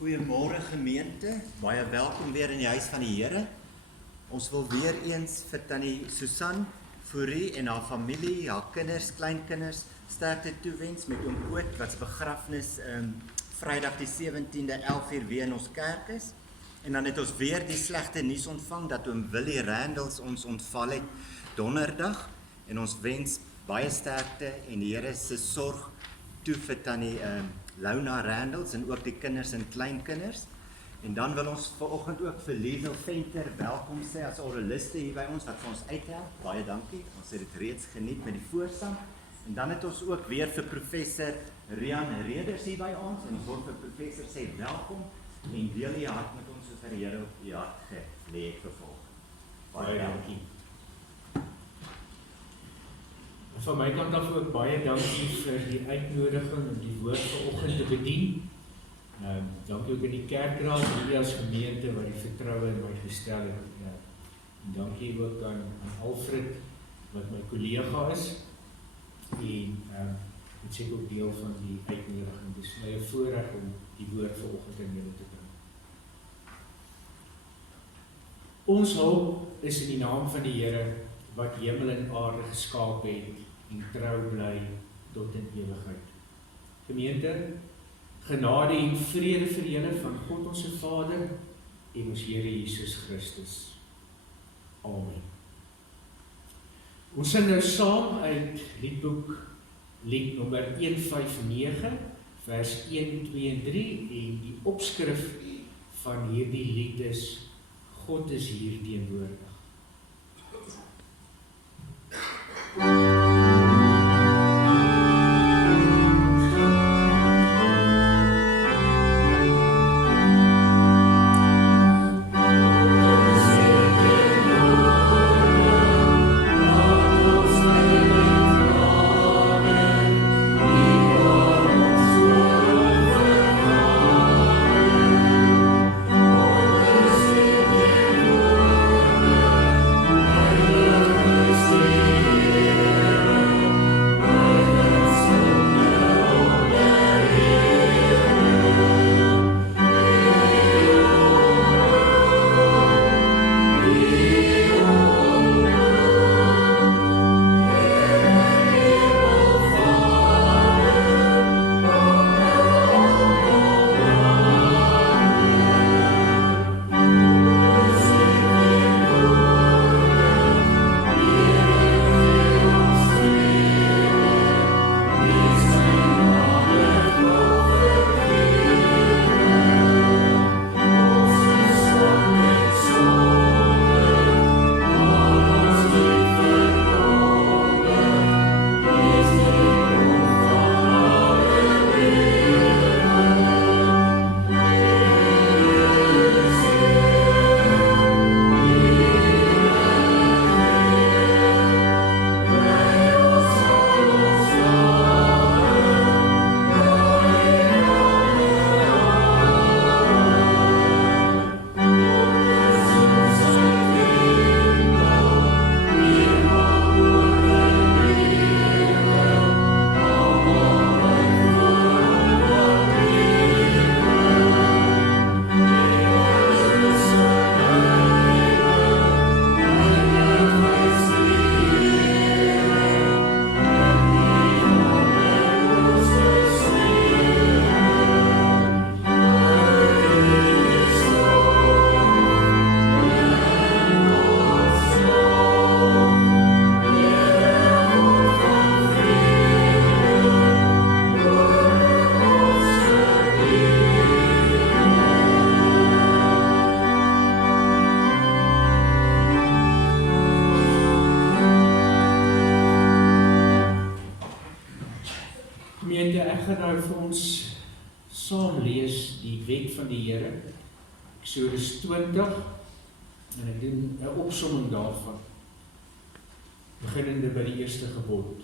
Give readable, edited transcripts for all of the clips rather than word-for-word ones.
Goeiemôre gemeente, baie welkom weer in die huis van die Here. Ons wil weer eens vir Tannie Susan Fourie en haar familie, haar kinders, kleinkinders, sterkte toewens met oom Koot wat se begrafnis Vrydag die 17de 11 uur weer in ons kerk is. En dan het ons weer die slegte nuus ontvang dat oom Willie Randalls ons ontval het donderdag en ons wens baie sterkte en die Here se sorg toe vir Tannie Launa Randalls en ook die kinders en kleinkinders. En dan wil ons vanoggend ook vir Liesel Venter welkom sê as oraliste hier by ons wat vir ons uithelp. Baie dankie. Ons het dit reeds geniet met die voorsang. En dan het ons ook weer vir professor Rian Reders hier by ons en ons wil vir professor sê welkom en deel die hart met ons soos die Here op die hart gelê het vervolg. Baie dankie. Van my kant af ook baie dankie vir die uitnodiging om die woord vanoggend te bedien. Dankie ook aan die kerkraad, jullie as gemeente wat die vertroue in my gestel het. En dankie ook aan Alfred wat my kollega is en het seker ook deel van die uitnodiging. Dit is my 'n voorreg om die woord vanoggend in julle te bring. Ons hulp is in die naam van die Here wat hemel en aarde geskaap het en trou bly tot in ewigheid. Gemeente, genade en vrede vir julle van God ons Vader en ons Here Jesus Christus. Amen. Ons sing nou saam uit liedboek lied nommer 159 vers 1, 2 en 3 en die opskrif van hierdie lied is God is hier teenwoordig. Eksodus 20 en ek doen 'n opsomming daarvan. Beginnende by die eerste gebod.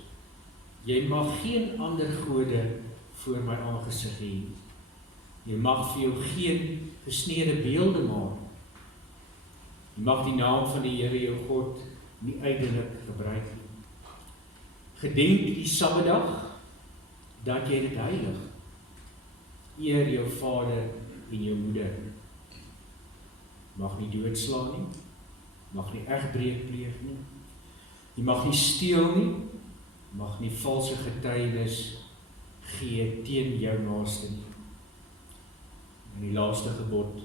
Jy mag geen ander gode voor my aangesig hê. Jy mag vir jou geen gesneede beelde maak. Jy mag die naam van die Here jou God nie ydelik gebruik nie. Gedenk die Sabbatdag dat jy dit heilig. Eer jou vader en jou moeder mag nie doodslaan nie, mag nie egbreek pleeg nie, jy mag nie steel nie, mag nie valse getuienis gee teen jou naaste nie. En die laaste gebod,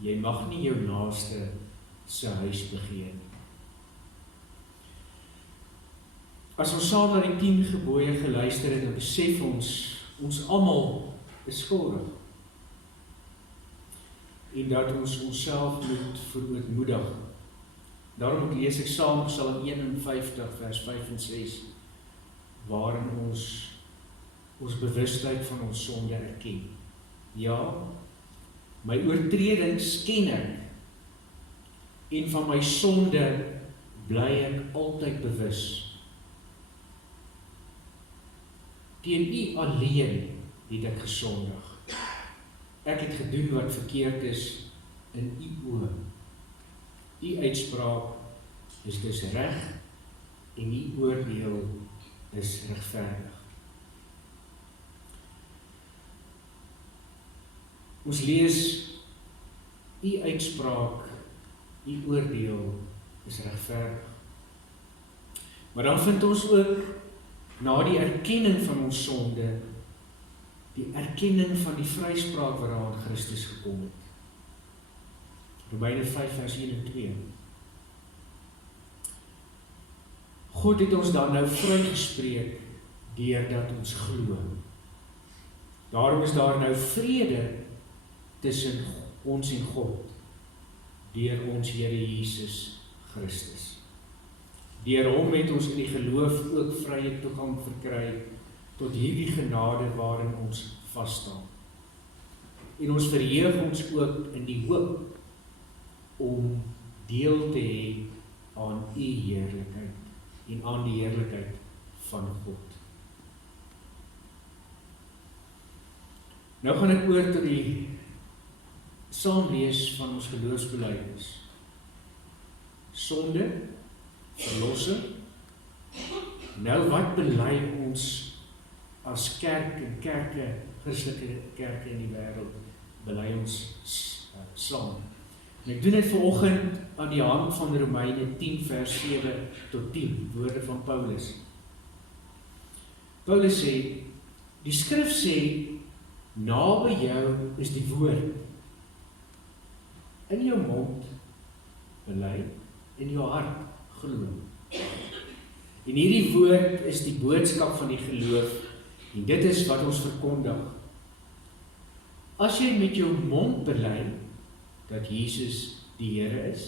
jy mag nie jou naaste se huis begeer nie. As ons saam na die 10 gebooie geluister het, dan besef ons almal is skuldig. En dat ons onsself moet verootmoedig. Daarom lees ek saam Psalm 51 vers 5 en 6, waarin ons bewustheid van ons sonde erken. Ja, my oortredings ken ek, en van my sonde bly ek altyd bewus. Teen U alleen het ek gesondig. Ek het gedoen wat verkeerd is in U oë. U uitspraak is dus reg en U oordeel is regverdig. Ons lees U uitspraak, U oordeel is regverdig. Maar dan vind ons ook na die erkenning van ons sonde, die erkenning van die vryspraak waaraan Christus gekom het. Romeine 5 vers 1 en 2. God het ons dan nou vrygespreek deurdat ons glo. Daarom is daar nou vrede tussen ons en God deur ons Here Jesus Christus. Deur hom het ons in die geloof ook vrye toegang verkry tot hierdie genade waarin ons vasstaan. En ons verheug ons ook in die hoop om deel te hê aan U heerlikheid en aan die heerlikheid van God. Nou gaan ek oor tot die saamlees van ons geloofsbelijdenis. Sonde, verlossing. Nou wat bely ons as kerk en kerke, Christelike kerke in die wêreld, bely ons saam. En ek doen dit vanoggend aan die hand van Romeine 10 vers 7 tot 10, woorde van Paulus. Paulus sê, die skrif sê, naby jou is die woord, in jou mond bely, in jou hart glo. En hierdie woord is die boodskap van die geloof, en dit is wat ons verkondig. As jy met jou mond bely, dat Jesus die Here is,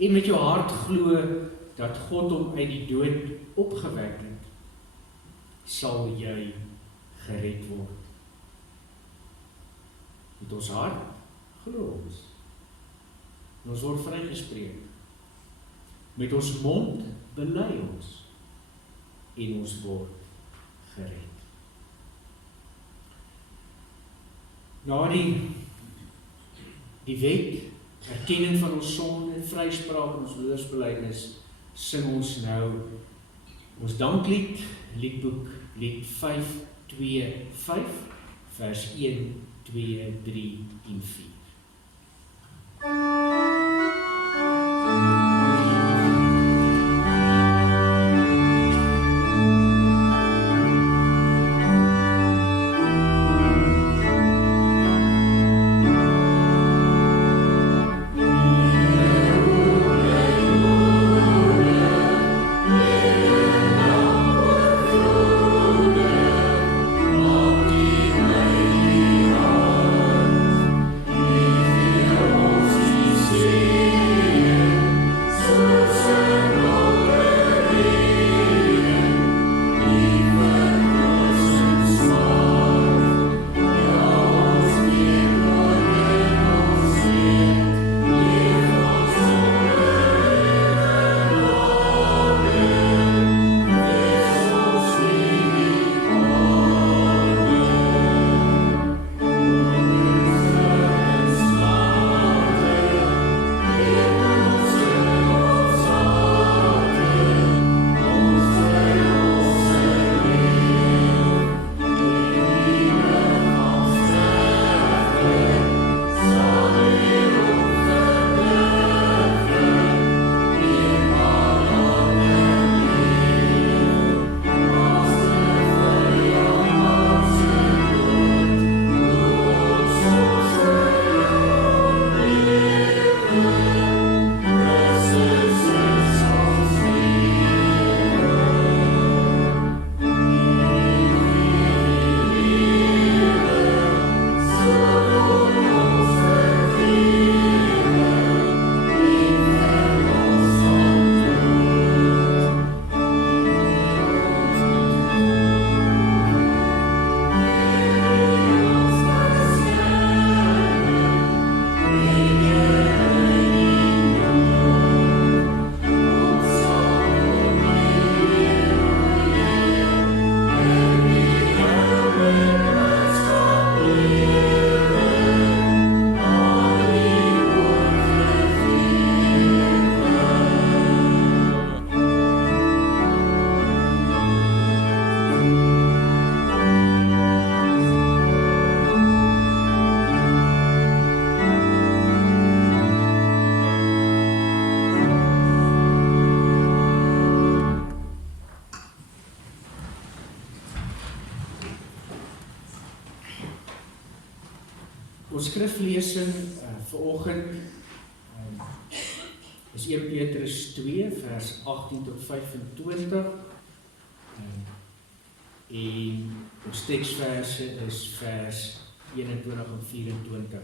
en met jou hart glo, dat God hom uit die dood opgewek het, sal jy gered word. Met ons hart glo ons. En ons word vrygespreek. Met ons mond bely ons. En ons word gered. Na die wet, erkenning van ons sonde, vryspraak en ons geloofsbelijdenis, sing ons nou ons danklied, liedboek, lied 525, vers 1, 2, 3 en 4. Ons skriflesing vanoggend is 1 Petrus 2 vers 18 tot 25 en ons teksverse is vers 21 en 24.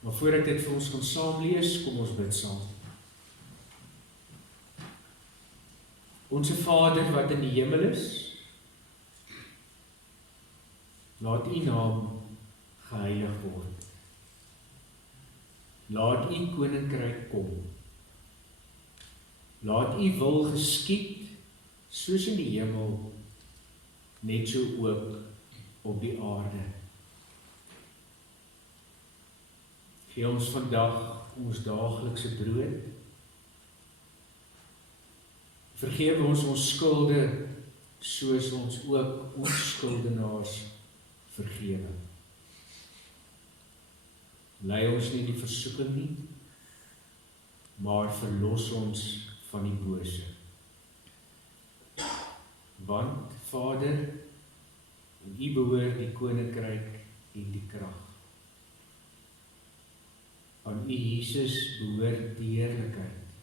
Maar voor ek dit vir ons kan saam lees, kom ons bid saam. Onse Vader wat in die hemel is, laat U naam geheilig word. Laat U koninkryk kom. Laat U wil geskied, soos in die hemel, net so ook op die aarde. Gee ons vandag ons daaglikse brood. Vergewe ons skulde, soos ons ook ons skuldenaars vergewe. Lei ons nie in die versoeking nie, maar verlos ons van die bose. Want, Vader, aan U behoort die koninkryk en die krag. Aan U, Jesus, behoort die heerlikheid.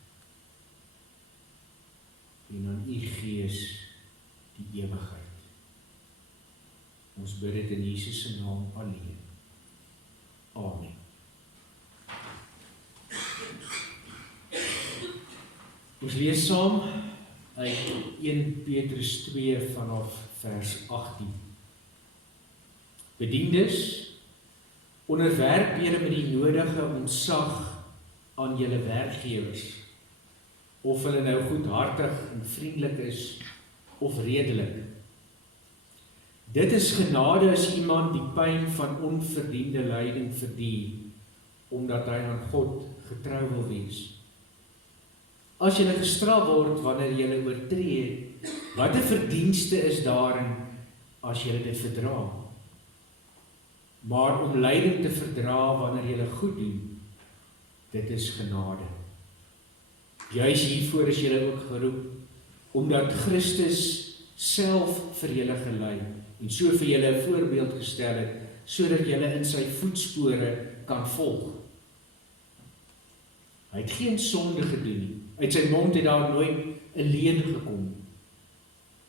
En aan U Gees die ewigheid. Ons bid dit in Jesus se naam alleen. Amen. Ons lees saam uit 1 Petrus 2 vanaf vers 18. Bediendes, onderwerp julle met die nodige ontzag aan julle werkgewers, of hulle nou goedhartig en vriendelik is, of redelik. Dit is genade as iemand die pyn van onverdiende lyding verdien, omdat hy aan God getrou wil wees. As julle gestraf word wanneer julle oortree, wat 'n verdienste is daarin as julle dit verdra? Maar om lyding te verdra wanneer julle goed doen, dit is genade. Juis hiervoor is julle ook geroep, omdat Christus self vir julle gelei en so vir julle 'n voorbeeld gestel het, sodat julle in sy voetspore kan volg. Hy het geen sonde gedoen nie. Uit sy mond het daar nooit 'n leuen gekom.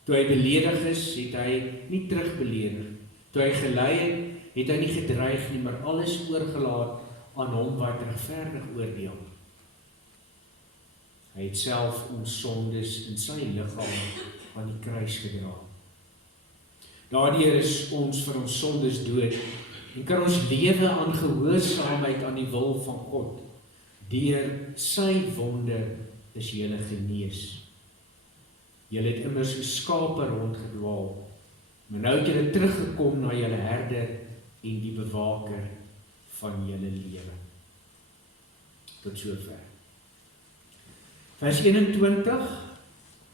Toe hy beledig is, het hy nie terugbeledig. Toe hy gelei het hy nie gedreig nie, maar alles oorgelaat aan hom wat regverdig oordeel. Hy het self ons sondes in sy liggaam aan die kruis gedra. Daardeur is ons vir ons sondes dood en kan ons lewe aan gehoorsaamheid aan die wil van God. Deur sy wonde is julle genees. Julle het immers soos skape rondgedwaal, maar nou het julle teruggekom na julle herder en die bewaker van julle lewe. Tot sover. Vers 21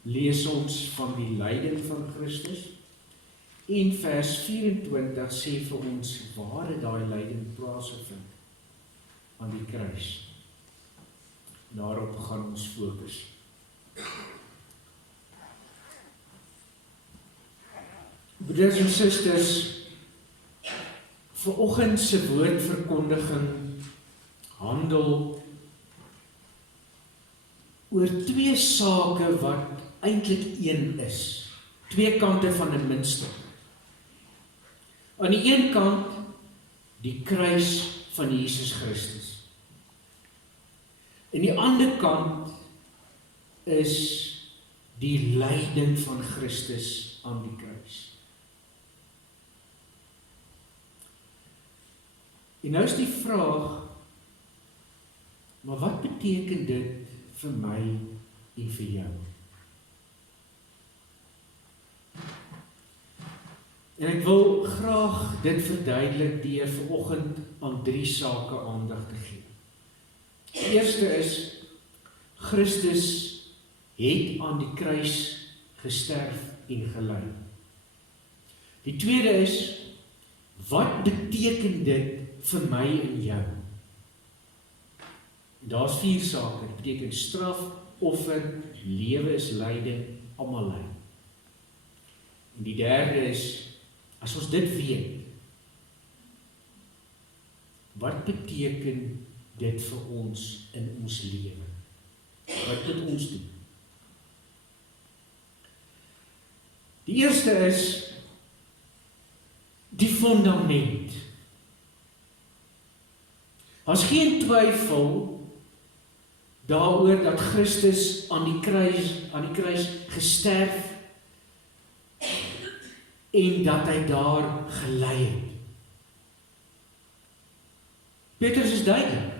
lees ons van die lyding van Christus en vers 24 sê vir ons waar het daai lyding plaasgevind, aan die kruis. Daarop gaan ons fokus. Broeders en susters, vanoggend se woordverkondiging handel oor twee sake wat eintlik een is. Twee kante van 'n muntstuk. Aan die een kant die kruis van Jesus Christus. En die ander kant is die lyding van Christus aan die kruis. En nou is die vraag, maar wat beteken dit vir my en vir jou? En ek wil graag dit verduidelik deur vanoggend aan drie sake aandag te gee. Die eerste is, Christus het aan die kruis gesterf en gelei. Die tweede is, wat beteken dit vir my en jou? Daar's 4 sake, dit beteken straf, offer, lewe is lyding, almal ly. En die derde is, as ons dit weet, wat beteken dit vir ons in ons lewe? Wat moet ons doen? Die eerste is die fundament. Daar's geen twyfel daaroor dat Christus aan die kruis gesterf en dat hy daar gelei het. Petrus is duidelik.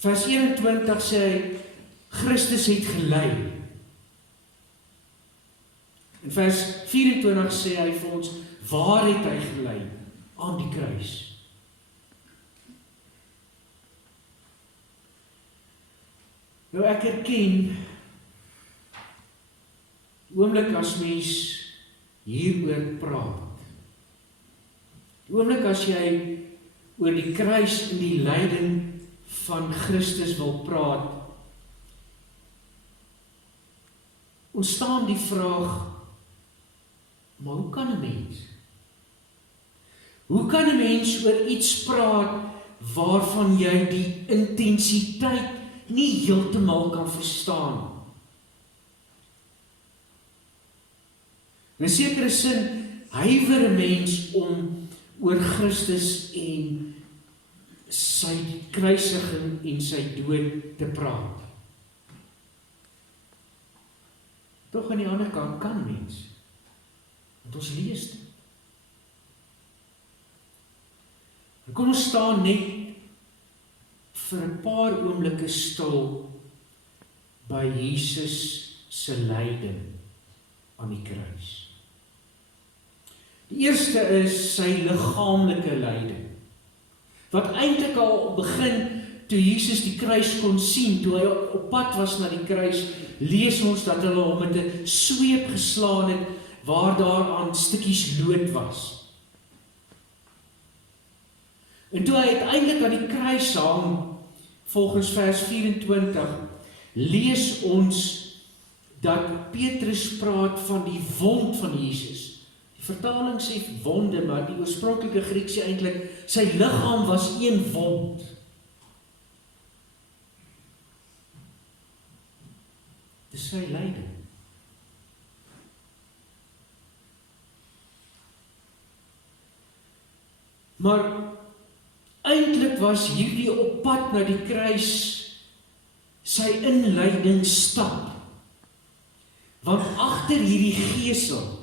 Vers 21 sê hy, Christus het gelei. In vers 24 sê hy vir ons, waar het hy gelei? Aan die kruis. Nou ek erken, oomblik as mens hieroor praat, oomblik as jy oor die kruis en die lyding van Christus wil praat, ontstaan die vraag, maar hoe kan 'n mens? Hoe kan 'n mens oor iets praat waarvan jy die intensiteit nie heeltemal kan verstaan? In 'n sekere sin huiwer 'n mens om oor Christus en sy kruisiging en sy dood te praat. Tog aan die ander kant kan mens, want ons lees dit. En kom ons staan net vir 'n paar oomblikke stil by Jesus se lyding aan die kruis. Die eerste is sy liggaamlike lyding, wat eintlik al begin toe Jesus die kruis kon sien, toe hy op pad was na die kruis, lees ons dat hulle hom met 'n sweep geslaan het, waar daar aan stukkies lood was. En toe hy uiteindelik aan die kruis hang, volgens vers 24, lees ons dat Petrus praat van die wond van Jesus. Die vertaling sê wonde, maar die oorspronklike Grieks sê eintlik, sy liggaam was een wond. Dis sy lyding. Maar eintlik was hierdie op pad na die kruis sy inleidingsstap. Want agter hierdie gesel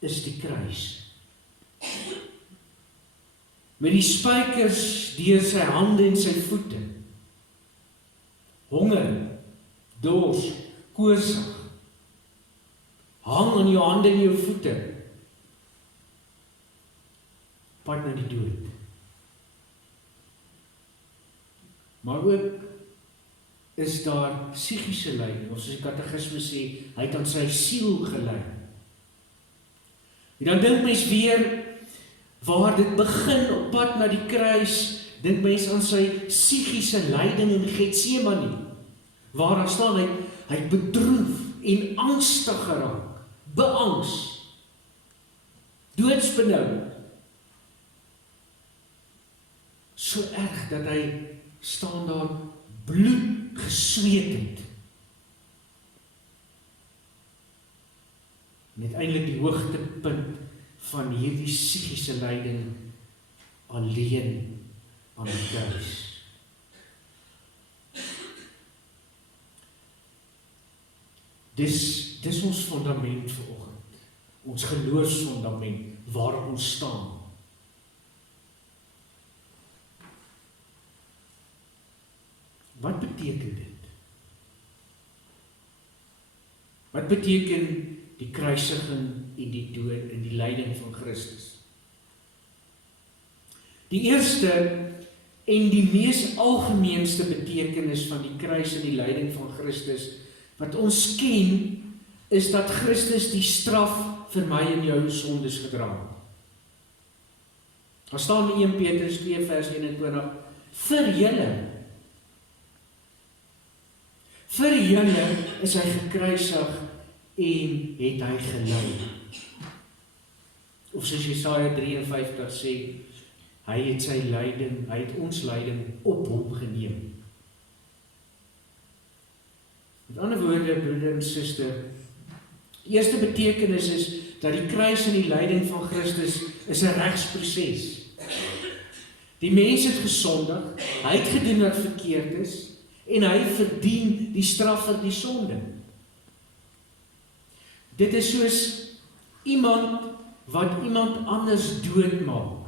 is die kruis. Met die spykers deur sy hande en sy voete. Honger, dors, koorsig. Hang aan jou hande en jou voete. Pad na die dood. Maar ook is daar psigiese lyding, of soos die katekismes sê, hy het aan sy siel gelei. En dan dink mens weer, waar dit begin op pad na die kruis, dink mens aan sy psigiese lyding in Getsemane, waar daar staan hy bedroef en angstig geraak, beangs, doodsbenou, so erg dat hy staan daar bloed gesweet het. En uiteindelik die hoogtepunt van hierdie psigiese lyding alleen aan die kruis. Dis ons fundament vanoggend, ons geloofsfundament waarop ons staan. Wat beteken dit? Wat beteken die kruisiging en die dood en die lyding van Christus? Die eerste en die mees algemeenste betekenis van die kruis en die lyding van Christus wat ons ken, is dat Christus die straf vir my en jou sondes gedra het. Daar staan in 1 Petrus 2 vers 21, vir julle is hy gekruisig en het hy gelei. of soos Jesaja 53 sê, hy het sy lyding, hy het ons lyding op hom geneem. Met ander woorde, broeder en suster, eerste betekenis is dat die kruis en die lyding van Christus is 'n regsproses. Die mens het gesondig, hy het gedoen wat verkeerd is, en hy verdien die straf vir die sonde. Dit is soos iemand wat iemand anders doodmaak,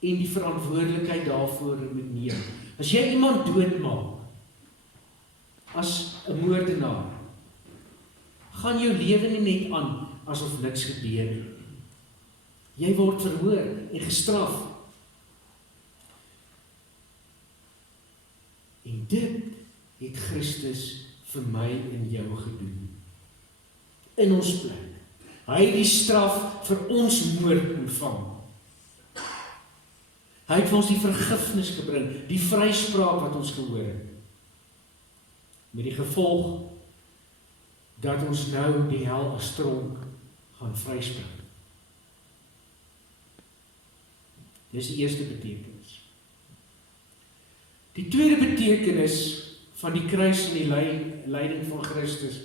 en die verantwoordelikheid daarvoor moet neem. As jy iemand doodmaak, as 'n moordenaar, gaan jou lewe nie net aan, asof niks gebeur nie. Jy word verhoor en gestraf. En dit het Christus vir my en jou gedoen. In ons plek. Hy het die straf vir ons moord ontvang. Hy het vir ons die vergifnis gebring, die vryspraak wat ons gehoor het. Met die gevolg dat ons nou die hel as tronk gaan vryspraak. Dis die eerste betekenis. Die tweede betekenis van die kruis en die lyding van Christus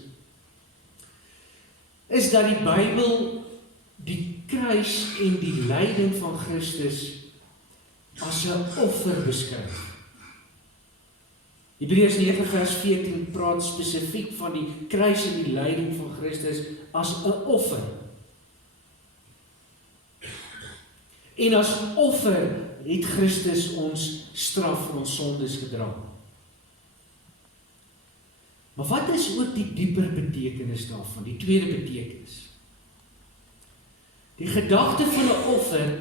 is dat die Bybel die kruis en die lyding van Christus as 'n offer beskryf. Hebreërs 9 vers 14 praat spesifiek van die kruis en die lyding van Christus as 'n offer. En as offer het Christus ons straf vir ons sondes gedra. Maar wat is ook die dieper betekenis daarvan, die tweede betekenis? Die gedagte van 'n offer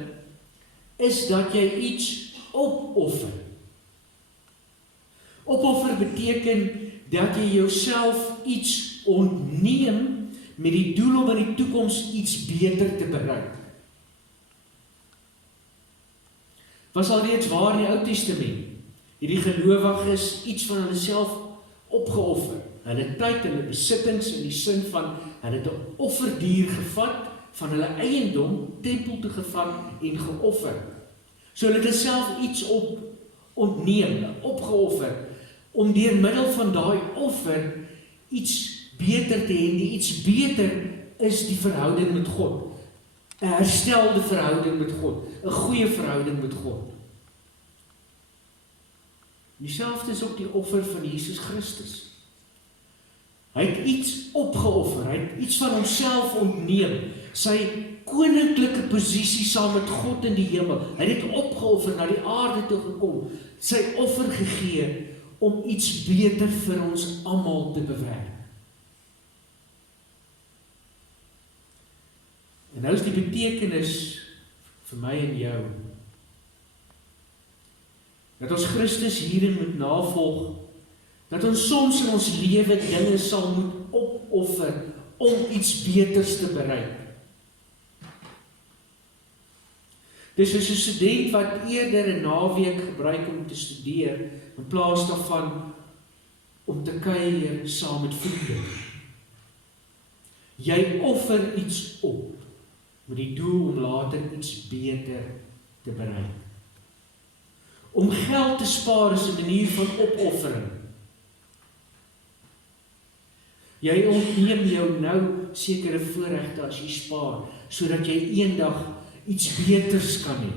is dat jy iets opoffer. Opoffer beteken dat jy jouself iets ontneem met die doel om in die toekoms iets beter te bereik. Was al reeds waar in die Ou Testament. Hierdie gelowiges iets van hulle self opgeoffer. Hulle tyd, hulle besittings in die sin van hulle het 'n offerdier gevat van hulle eiendom, tempel toe gevat en geoffer. So hulle het self iets ontneem, opgeoffer, om deur middel van daai offer iets beter te hê. Die iets beter is die verhouding met God. 'n herstelde verhouding met God, 'n goeie verhouding met God. Dieselfde is ook die offer van Jesus Christus. Hy het iets opgeoffer, hy het iets van homself ontneem, sy koninklike posisie saam met God in die hemel. Hy het dit opgeoffer, na die aarde toe gekom, sy offer gegee om iets beter vir ons almal te bewerk. En nou is die betekenis vir my en jou, dat ons Christus hierin moet navolg, dat ons soms in ons lewe dinge sal moet opoffer om iets beters te bereik. Dis soos 'n student wat eerder 'n naweek gebruik om te studeer, in plaas daarvan om te kuier saam met vriende. Jy offer iets op, met die doel om later iets beter te bereik. Om geld te spaar is 'n manier van opoffering. Jy ontneem jou nou sekere voorregte as jy spaar, sodat jy eendag iets beters kan hê.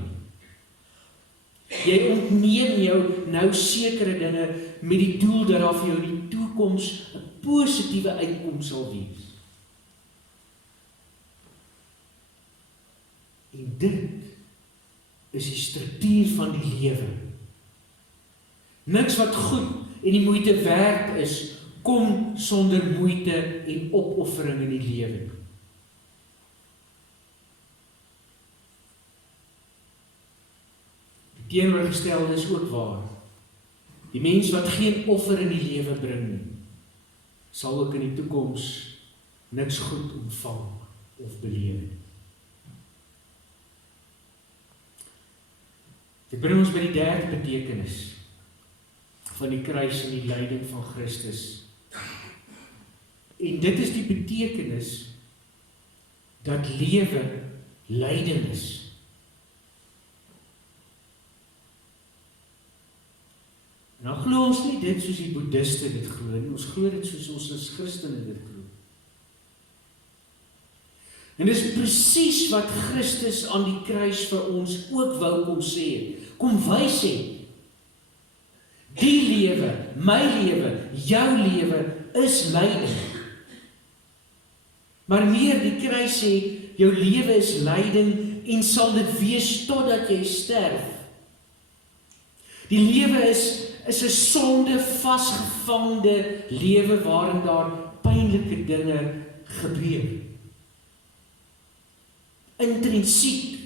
Jy ontneem jou nou sekere dinge met die doel dat daar vir jou in die toekoms 'n positiewe uitkoms sal wees. En dit is die struktuur van die lewe. Niks wat goed en die moeite werd is, kom sonder moeite en opoffering in die lewe. Die teenoorgestelde is ook waar. Die mens wat geen offer in die lewe bring nie, sal ook in die toekoms niks goed ontvang of beleef. Dit bring ons by die derde betekenis van die kruis en die lyding van Christus. En dit is die betekenis dat lewe lyding is. En dan glo ons nie dit soos die boeddhiste dit glo nie, ons glo dit soos ons as Christene dit glo. En dis presies wat Christus aan die kruis vir ons ook wou kom sê, kom wys het. Die lewe, my lewe, jou lewe is lyding. Maar meer, die kruis sê, jou lewe is lyding en sal dit wees totdat jy sterf. Die lewe is 'n sonde vasgevangde lewe waarin daar pynlike dinge gebeur. Intrinsiek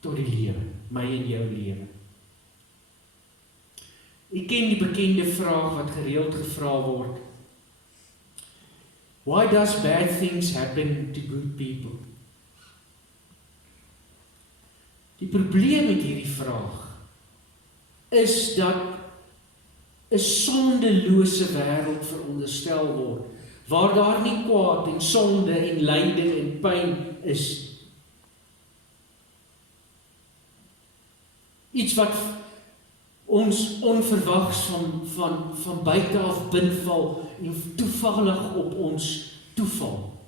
tot die lewe, my en jou lewe. Ek ken die bekende vraag wat gereeld gevra word. Why does bad things happen to good people? Die probleem met hierdie vraag is dat 'n sondelose wêreld veronderstel word, waar daar nie kwaad en sonde en lyding en pyn is. Iets wat ons onverwags van buite af binval en toevallig op ons toeval.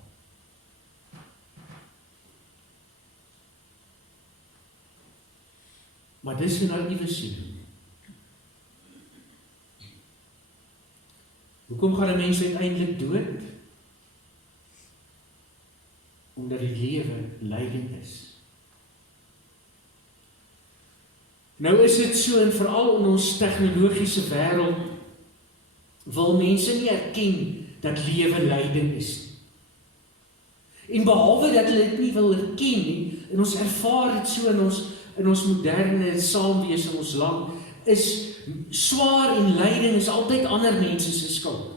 Maar dis nou iewers sien. Hoekom gaan 'n mens uiteindelik dood? Omdat die lewe lyding is. Nou is dit so, en veral in ons tegnologiese wêreld, wil mense nie erken dat lewe lyding is. En behalwe dat hulle dit nie wil erken nie, en ons ervaar dit so in ons moderne saamwees in ons land, is swaar en lyding is altyd ander mense se skuld.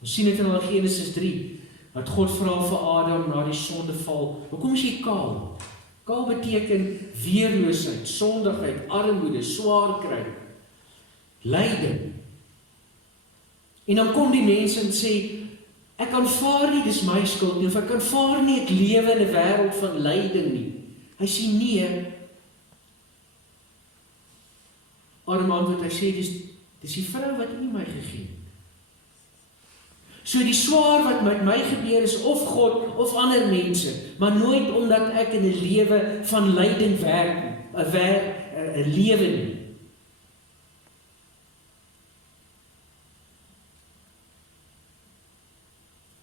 Ons sien dit in Genesis 3, wat God vra vir Adam na die sondeval, hoekom is jy kaal? Kaal beteken weerloosheid, sondigheid, armoede, swaar kry, lyding. En dan kom die mense en sê, ek aanvaar nie, dis my skuld nie, of ek aanvaar nie, ek lewe in 'n wêreld van lyding nie. Hy sê nee. Adam antwoord, hy sê, dis die vrou wat U my gegee het. So die swaar wat met my gebeur is of God of ander mense, maar nooit omdat ek in 'n lewe van lyding werk, 'n lewe nie.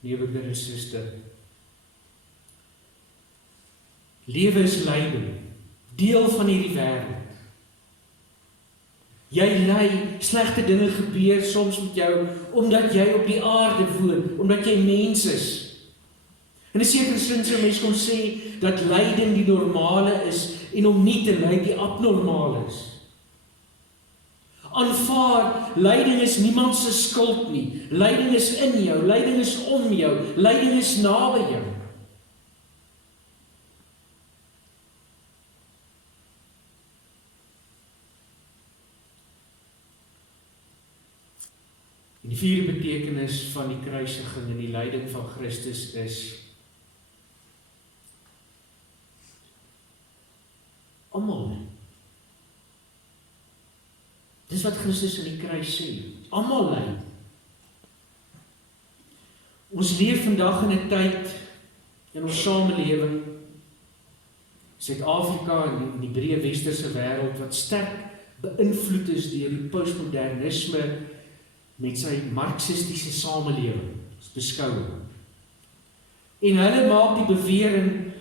Liewe broer en suster, lewe is lyding, deel van hierdie wêreld. Jy ly, slegte dinge gebeur soms met jou, omdat jy op die aarde woon, omdat jy mens is. In 'n sekere sin sou mens kon sê, dat lyding die normale is, en om nie te ly die abnormale is. Aanvaar, lyding is niemand se skuld nie, lyding is in jou, lyding is om jou, lyding is naby jou. En die vierde betekenis van die kruisiging en die lyding van Christus is almal. Dis wat Christus in die kruis sê. Almal ly. Ons leef vandag in 'n tyd in ons samelewing, Suid-Afrika en die breë westerse wêreld, wat sterk beïnvloed is deur die postmodernisme met sy marxistiese samelewing, beskouing. En hulle maak die bewering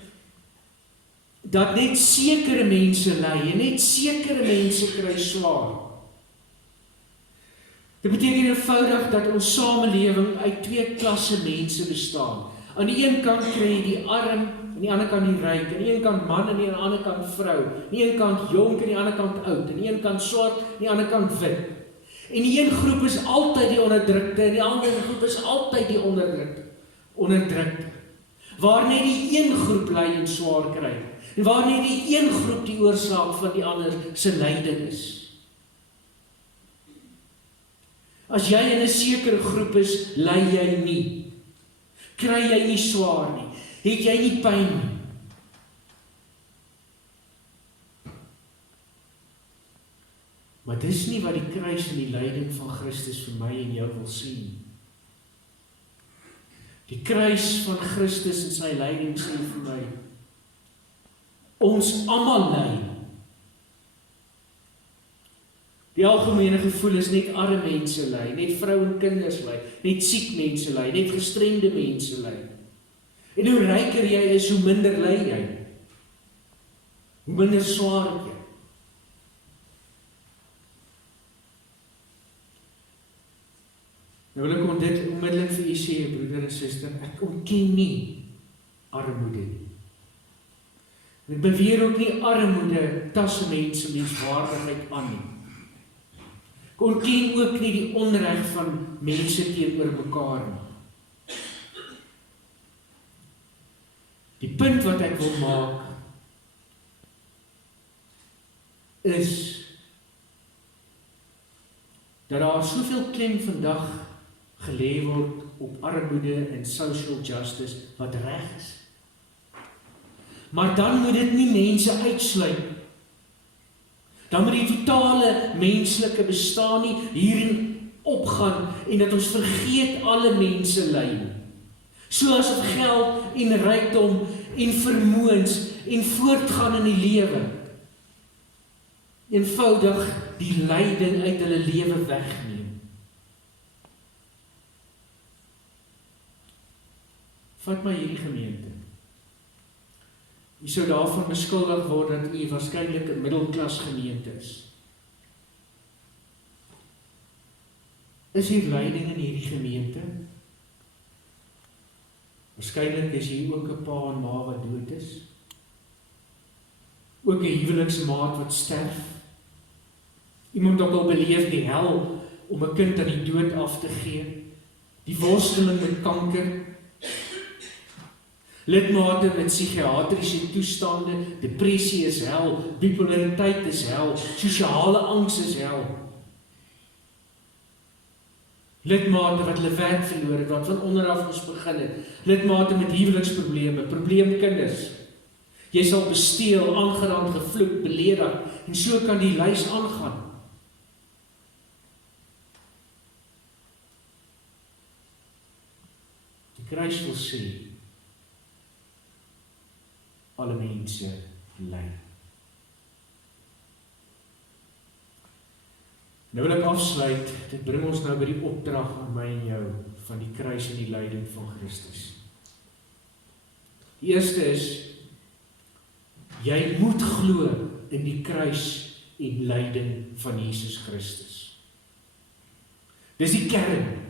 dat net sekere mense ly en net sekere mense kry swaar. Dit beteken eenvoudig dat ons samelewing uit twee klasse mense bestaan. Aan die een kant kry jy die arm, aan die ander kant die ryk, aan die een kant man, aan die ander kant vrou, aan die een kant jonk, aan die ander kant oud, aan die een kant swart, aan die ander kant wit. En die een groep is altyd die onderdrukte, en die ander groep is altyd die onderdrukte. Waar net die een groep ly en swaar kry, en waar net die een groep die oorsaak van die ander se lyding is. As jy in 'n sekere groep is, ly jy nie. Kry jy nie swaar nie? Het jy nie pyn nie? Maar dis nie wat die kruis en die lyding van Christus vir my en jou wil sien. Die kruis van Christus en sy lyding sê vir my, ons almal ly. Die algemene gevoel is net arme mense ly, net vrou en kinders ly, net siek mense ly, net gestremde mense ly. En hoe ryker jy is, hoe minder ly jy. Hoe minder swaar jy. Nou wil ek om dit onmiddellik vir u sê, broeder en suster, ek ontken nie armoede nie. Ek beweer ook nie armoede tas mense menswaardigheid aan nie. Ek ontken ook nie die onreg van mense teenoor mekaar nie. Die punt wat ek wil maak is dat daar soveel klem vandag gelê word op armoede en social justice wat reg is. Maar dan moet dit nie mense uitsluit. Dan moet die totale menslike bestaan nie hierin opgaan en dat ons vergeet alle mense ly. Soos het geld en rykdom en vermoëns en voortgaan in die lewe eenvoudig die lyding uit hulle lewe wegneem. Vat maar hierdie gemeente. U sou daarvan beskuldig word dat u waarskynlik 'n middelklas gemeente is. Is hier lyding in hierdie gemeente? Waarskynlik is hier ook 'n pa en ma wat dood is. Ook 'n huweliksmaat wat sterf. Iemand wat al beleef die hel om 'n kind aan die dood af te gee. Die worsteling met kanker. Lidmate met psigiatriese toestande, depressie is hel, bipolariteit is hel, sosiale angs is hel. Lidmate wat hulle werk verloor het, wat van onderaf ons begin het. Lidmate met huweliksprobleme, probleemkinders. Jy sal besteel, aangerand, gevloek, beledig, en so kan die lys aangaan. Die kruis wil sê, alle mense ly. Nou wil ek afsluit, dit bring ons nou by die opdrag aan my en jou, van die kruis en die lyding van Christus. Die eerste is, jy moet glo in die kruis en lyding van Jesus Christus. Dis die kern.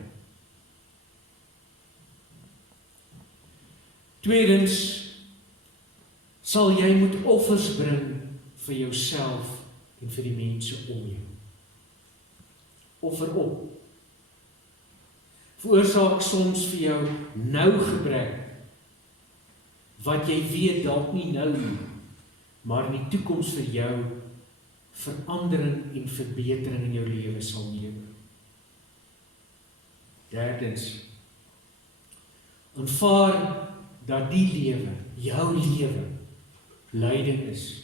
Tweedens, sal jy moet offers bring vir jouself en vir die mense om jou. Offer op. Veroorsaak soms vir jou nou gebrek, wat jy weet dalk nie nou nie, maar in die toekoms vir jou verandering en verbetering in jou lewe sal lewe. Derdens, aanvaar dat die lewe, jou lewe, lyding is.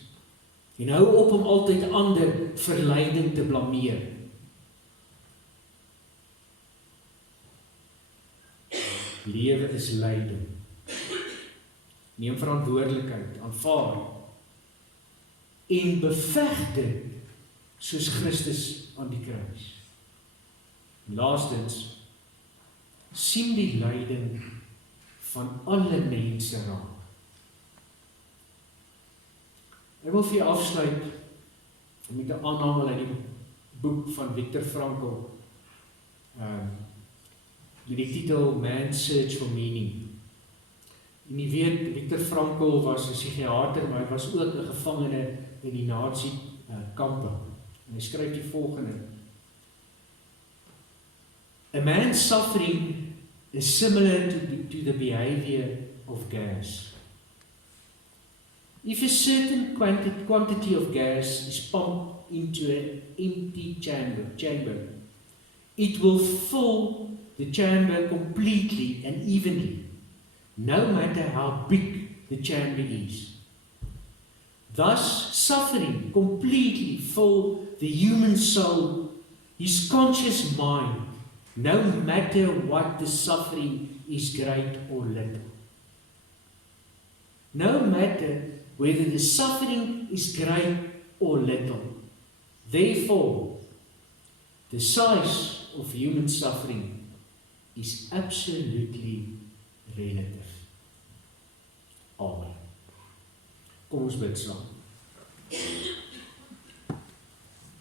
En hou op om altyd ander vir lyding te blameer. Lewe is lyding. Neem verantwoordelikheid, aanvaar en beveg dit soos Christus aan die kruis. Laastens, sien die lyding van alle mense raak. Ek wil vir jou afsluit met 'n aanhaling uit die boek van Viktor Frankl. Die titel Man's Search for Meaning. En jy weet, Viktor Frankl was 'n psigiater, maar hy was ook 'n gevangene in die nazi-kampe. En hy skryf die volgende: A man's suffering is similar to the behavior of gas. If a certain quantity of gas is pumped into an empty chamber, it will fill the chamber completely and evenly. no matter how big the chamber is. Thus, suffering completely filled the human soul, his conscious mind, no matter what the suffering is great or little. No matter whether the suffering is great or little. Therefore, the size of human suffering is absolutely relative. Amen. Kom ons bid saam.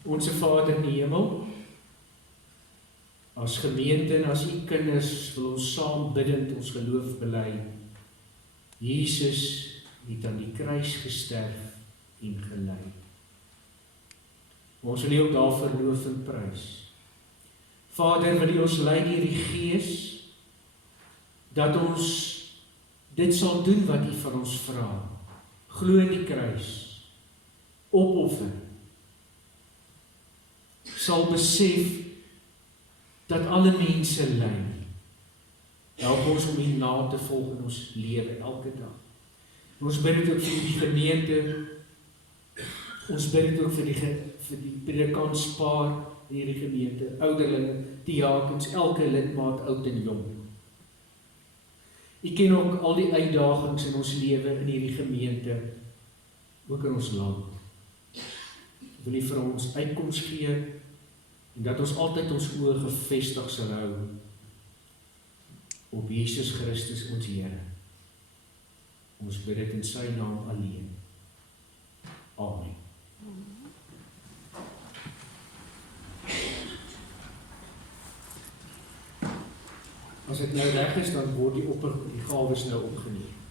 Onse Vader in die hemel, as gemeente en as u kinders wil ons saam bidend ons geloof bely. Jesus het aan die kruis gesterf en gelei. Ons wil u ook daarvoor loof en prys. Vader, wil u ons lei deur die Gees, dat ons dit sal doen wat u van ons vra. Glo in die kruis, opoffer, sal besef dat alle mense ly. Help ons om u na te volg in ons lewe elke dag. Ons bid dit ook vir die gemeente, ons bid dit ook vir die predikantspaar in hierdie gemeente, ouderlinge, diakens, elke lidmaat, oud en jong. U ken ook al die uitdagings in ons lewe in hierdie gemeente, ook in ons land. Wil u vir ons uitkoms gee, en dat ons altyd ons oë gefestig sal hou op Jesus Christus ons Here. Ons bid dit in sy naam alleen. Amen. As dit nou reg is, dan word die gawes nou opgeneem.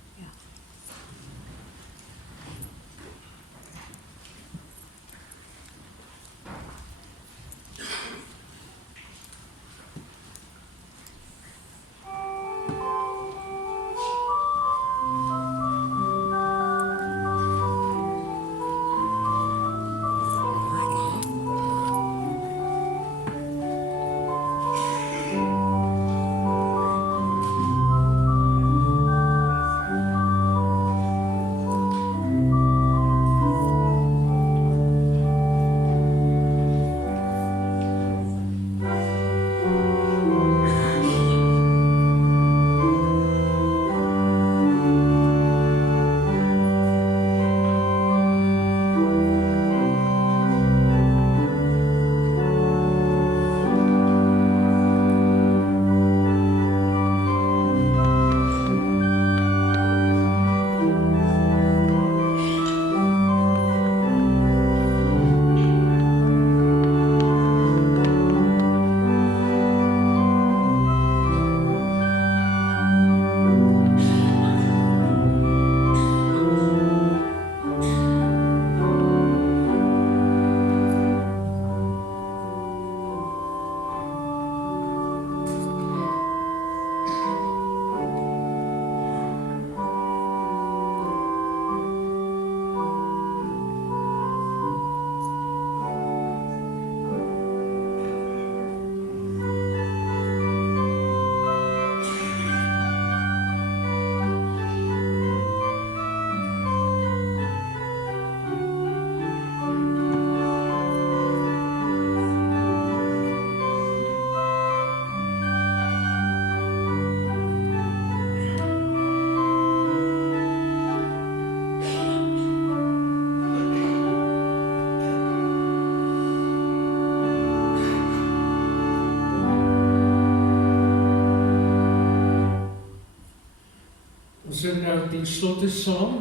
Ons sing nou ten slotte saam,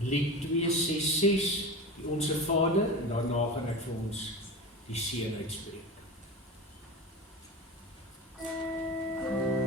lied 266, die Onse Vader, en daarna gaan ek vir ons die seën uitspreek. Amen.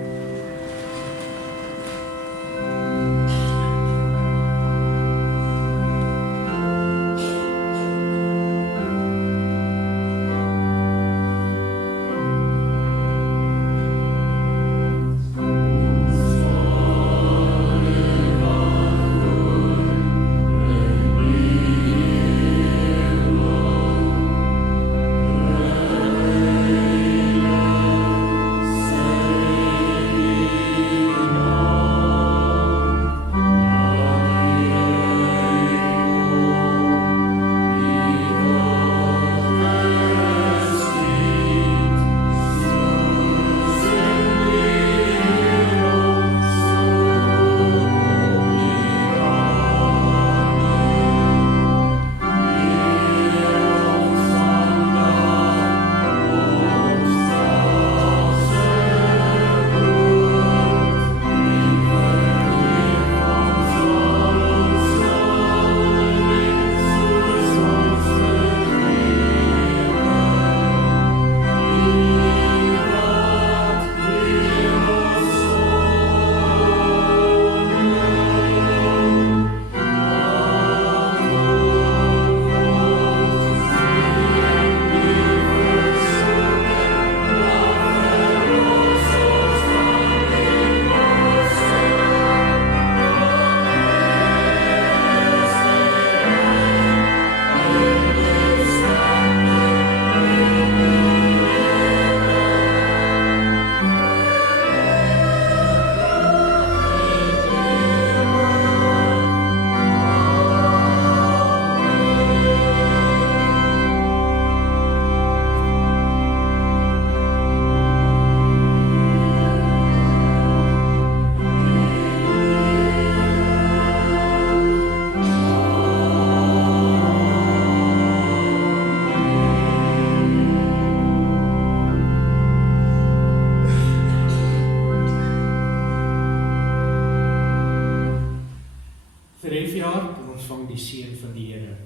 die Seun van die Here.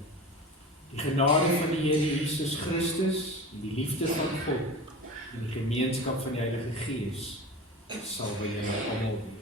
Die genade van die Here Jesus Christus, en die liefde van God, en die gemeenskap van die Heilige Gees, sal by julle almal wees.